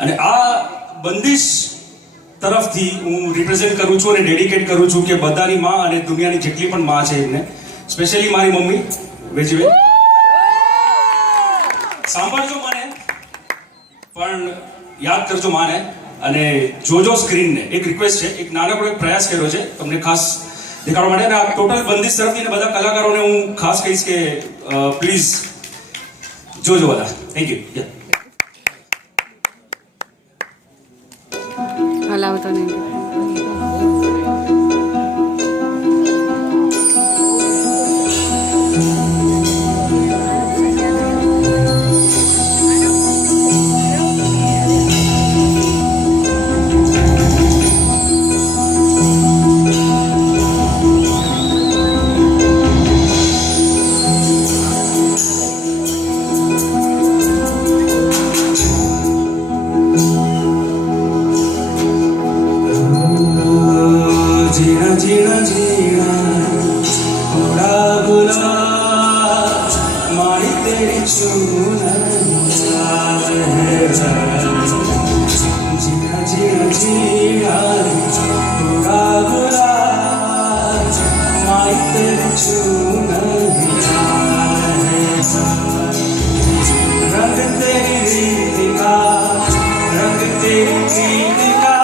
અને આ બંદિશ તરફથી હું રિપ્રેઝેન્ટ કરું છું અને ડેડિકેટ કરું છું કે બધાની માં અને દુનિયાની જેટલી પણ માં છે એમને, સ્પેશિયલી મારી મમ્મી વેજવે, સાંભળજો મને પણ યાદ કરજો માને અને જોજો સ્ક્રીનને. એક રિક્વેસ્ટ છે, એક નાનકડો એક પ્રયાસ કર્યો છે તમને ખાસ દેખાડવા માટે, અને આ ટોટલ બંદિશ તરફથી બધા કલાકારોને હું ખાસ કહીશ કે પ્લીઝ જોજો બધા. Thank you. હલાવતો નહીં. जीना जीना थोड़ा बुला मारी तेरी चूना जीना जीना जीना थोड़ा बुला मारी तेरी चूना रंग तेरी रीत का रंग तेरी जीत का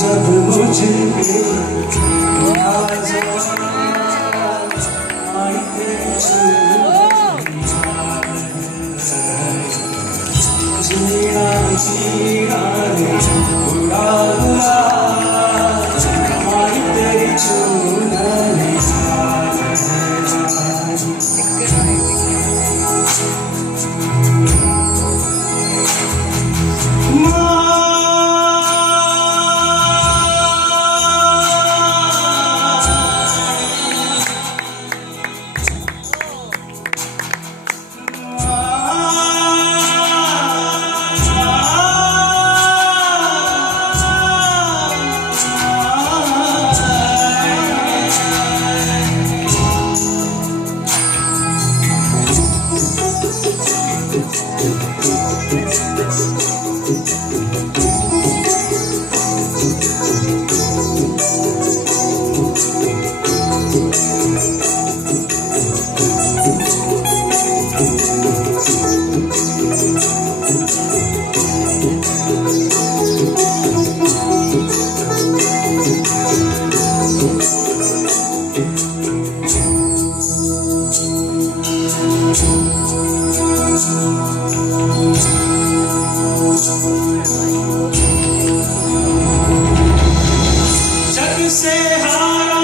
जब मुझे जीना जीना उड़ा उड़ा हमारी तेरी जग से हारा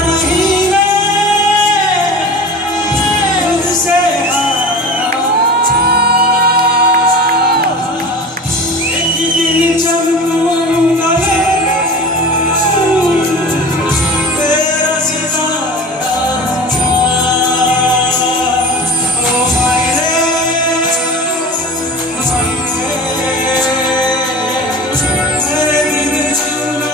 नहीं मैं खुद से हारा एक दिन जब दूंगा तेरा सितारा ओ मायरे मेरे दिल चुना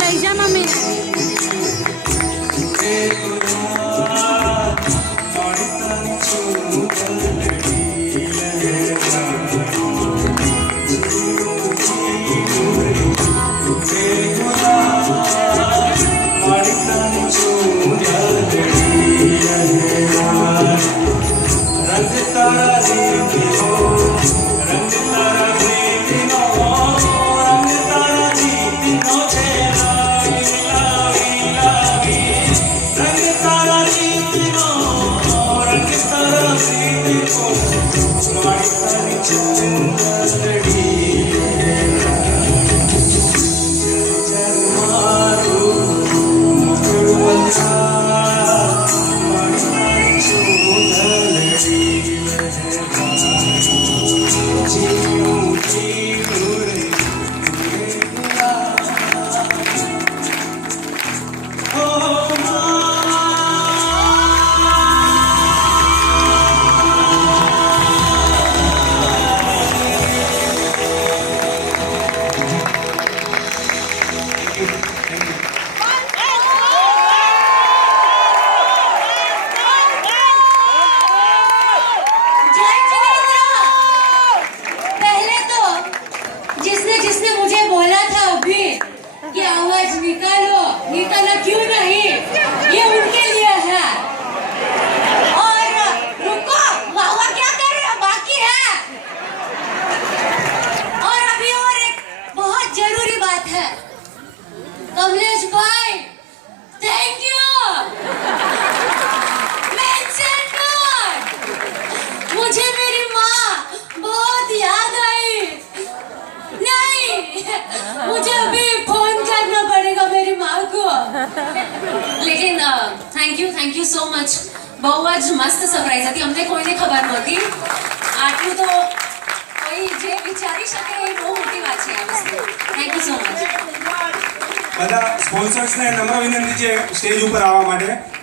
લઈ જા મમ્મી. મારી તારી जय जिनेंद्र! पहले तो जिसने जिसने मुझे बोला था अभी कि आवाज निकालो, निकाला क्यों नहीं, ये उनके लिए है। और रुको, वाह क्या कर रहे हो, बाकी है। और अभी और एक बहुत जरूरी बात है। कमलेश भाई, थैंक यू। मुझे मेरी माँ बहुत याद आई। नहीं, मुझे अभी फोन करना पड़ेगा मेरी माँ को। લેકિન થેન્ક યુ સો મચ. બહુ જ મસ્ત સરપ્રાઈઝ હતી, અમને કોઈને ખબર નહોતી. આટલું તો કોઈ જે વિચારી શકે એ બહુ મોટી વાત છે આ વસ્તુ. Thank you so much. બધા સ્પોન્સર્સને નમ્ર વિનંતી છે સ્ટેજ ઉપર આવવા માટે.